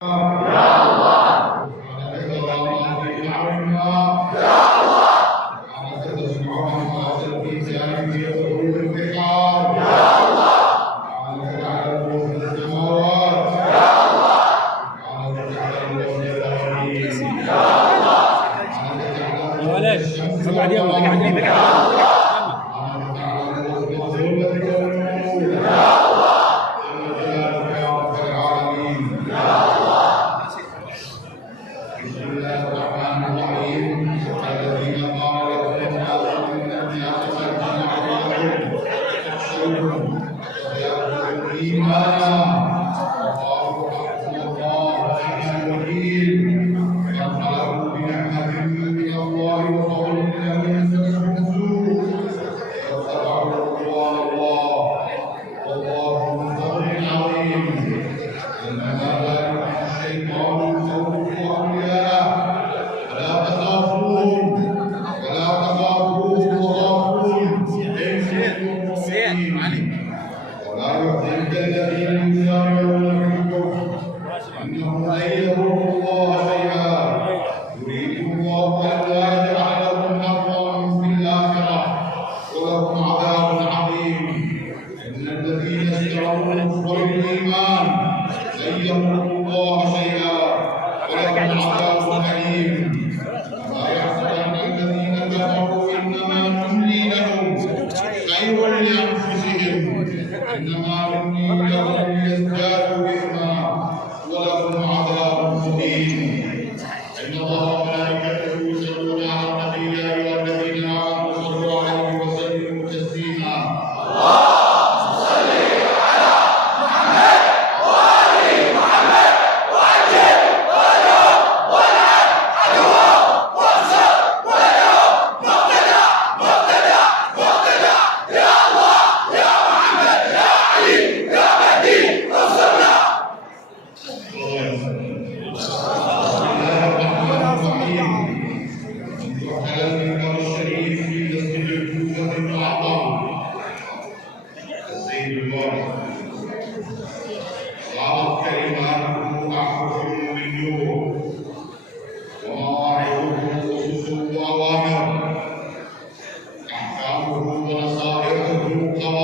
يا الله يا ولد بعد يوم بسم الله الرحمن الرحيم. الذين قال لهم الناس إن عليكم إيمانا وقالوا حسبنا الله ونعم الوكيل فانقلبوا بنعمة من الله وفضل لم يمسسهم سوء واتبعوا رضوان الله والله ذو فضل عظيم. إنما ذلك الشيطان يخوف أولياءه فلا تخافوهم وخافون إن كنتم مؤمنين ولا يحزنك الذين يسارعون في الكفر إنهم لن يضروا الله شيئا يريد الله ألا يجعل لهم حظا في الآخرة ولهم عذاب عظيم. إن الذين اشتروا الكفر بالإيمان لن يضروا الله شيئا ولهم عذاب أليم. ما يحسبن الذين كفروا إنما نملي لهم خير لأنفسهم إنما